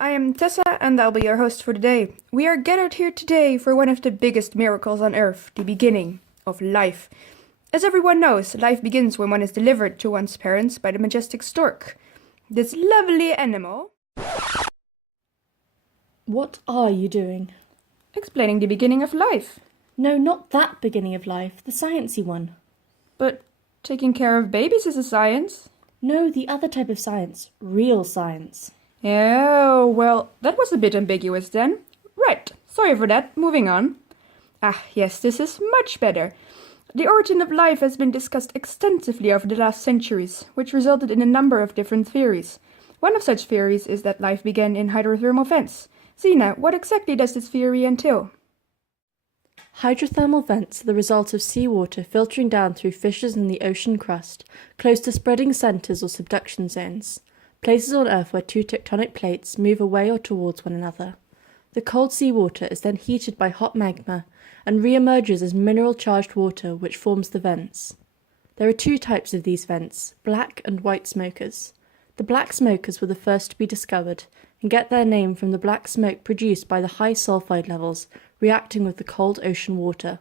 I am Tessa and I'll be your host for today. We are gathered here today for one of the biggest miracles on Earth, the beginning of life. As everyone knows, life begins when one is delivered to one's parents by the majestic stork. This lovely animal... What are you doing? Explaining the beginning of life. No, not that beginning of life, the sciencey one. But taking care of babies is a science. No, the other type of science. Real science. Oh, well, that was a bit ambiguous then. Right, sorry for that, moving on. Ah, yes, this is much better. The origin of life has been discussed extensively over the last centuries, which resulted in a number of different theories. One of such theories is that life began in hydrothermal vents. Zena, what exactly does this theory entail? Hydrothermal vents are the result of seawater filtering down through fissures in the ocean crust, close to spreading centres or subduction zones, places on Earth where two tectonic plates move away or towards one another. The cold seawater is then heated by hot magma and re-emerges as mineral-charged water which forms the vents. There are two types of these vents, black and white smokers. The black smokers were the first to be discovered and get their name from the black smoke produced by the high sulfide levels reacting with the cold ocean water.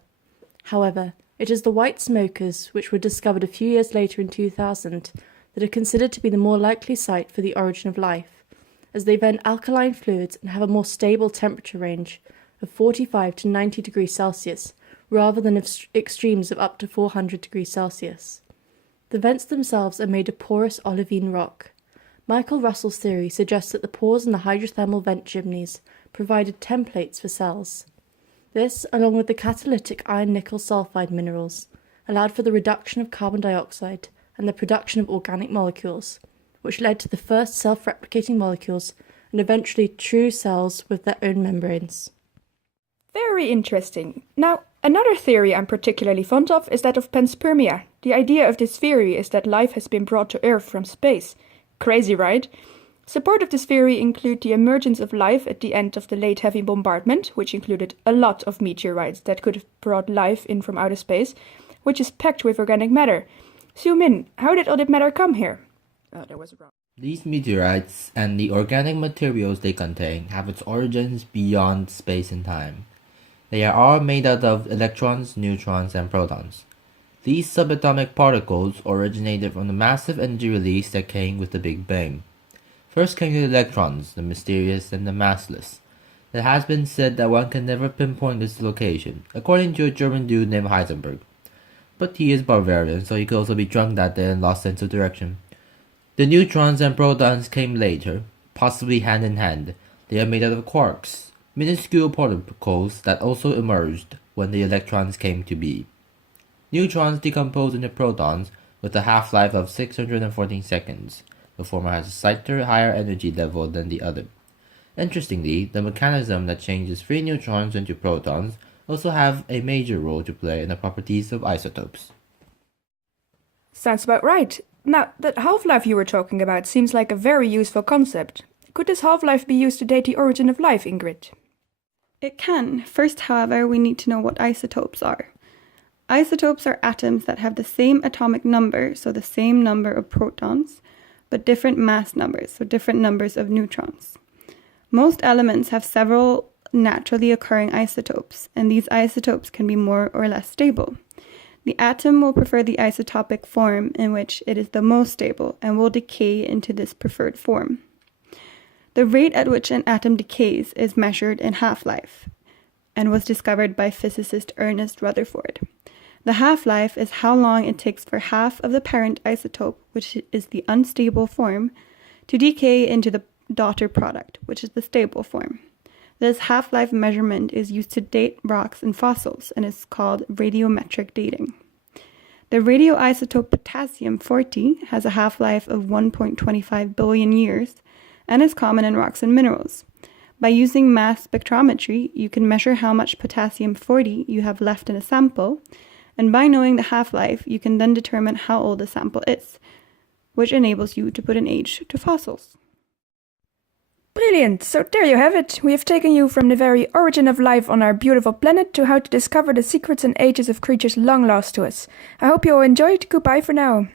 However, it is the white smokers, which were discovered a few years later in 2000, that are considered to be the more likely site for the origin of life, as they vent alkaline fluids and have a more stable temperature range of 45 to 90 degrees Celsius, rather than extremes of up to 400 degrees Celsius. The vents themselves are made of porous olivine rock. Michael Russell's theory suggests that the pores in the hydrothermal vent chimneys provided templates for cells. This, along with the catalytic iron-nickel sulfide minerals, allowed for the reduction of carbon dioxide and the production of organic molecules, which led to the first self-replicating molecules and eventually true cells with their own membranes. Very interesting. Now, another theory I'm particularly fond of is that of panspermia. The idea of this theory is that life has been brought to Earth from space. Crazy, right? Support of this theory include the emergence of life at the end of the late heavy bombardment, which included a lot of meteorites that could have brought life in from outer space, which is packed with organic matter. Hsiu-Min, how did all that matter come here? Oh, that was wrong. These meteorites and the organic materials they contain have its origins beyond space and time. They are all made out of electrons, neutrons, and protons. These subatomic particles originated from the massive energy release that came with the Big Bang. First came the electrons, the mysterious and the massless. It has been said that one can never pinpoint its location, according to a German dude named Heisenberg. But he is Bavarian, so he could also be drunk that day and lost sense of direction. The neutrons and protons came later, possibly hand in hand. They are made out of quarks, minuscule particles that also emerged when the electrons came to be. Neutrons decompose into protons with a half-life of 614 seconds. The former has a slightly higher energy level than the other. Interestingly, the mechanism that changes free neutrons into protons also have a major role to play in the properties of isotopes. Sounds about right. Now, that half-life you were talking about seems like a very useful concept. Could this half-life be used to date the origin of life, Ingrid? It can. First, however, we need to know what isotopes are. Isotopes are atoms that have the same atomic number, so the same number of protons, but different mass numbers, so different numbers of neutrons. Most elements have several naturally occurring isotopes, and these isotopes can be more or less stable. The atom will prefer the isotopic form in which it is the most stable and will decay into this preferred form. The rate at which an atom decays is measured in half-life and was discovered by physicist Ernest Rutherford. The half-life is how long it takes for half of the parent isotope, which is the unstable form, to decay into the daughter product, which is the stable form. This half-life measurement is used to date rocks and fossils and is called radiometric dating. The radioisotope potassium-40 has a half-life of 1.25 billion years and is common in rocks and minerals. By using mass spectrometry, you can measure how much potassium-40 you have left in a sample, and by knowing the half-life, you can then determine how old the sample is, which enables you to put an age to fossils. Brilliant! So there you have it. We have taken you from the very origin of life on our beautiful planet to how to discover the secrets and ages of creatures long lost to us. I hope you all enjoyed. Goodbye for now.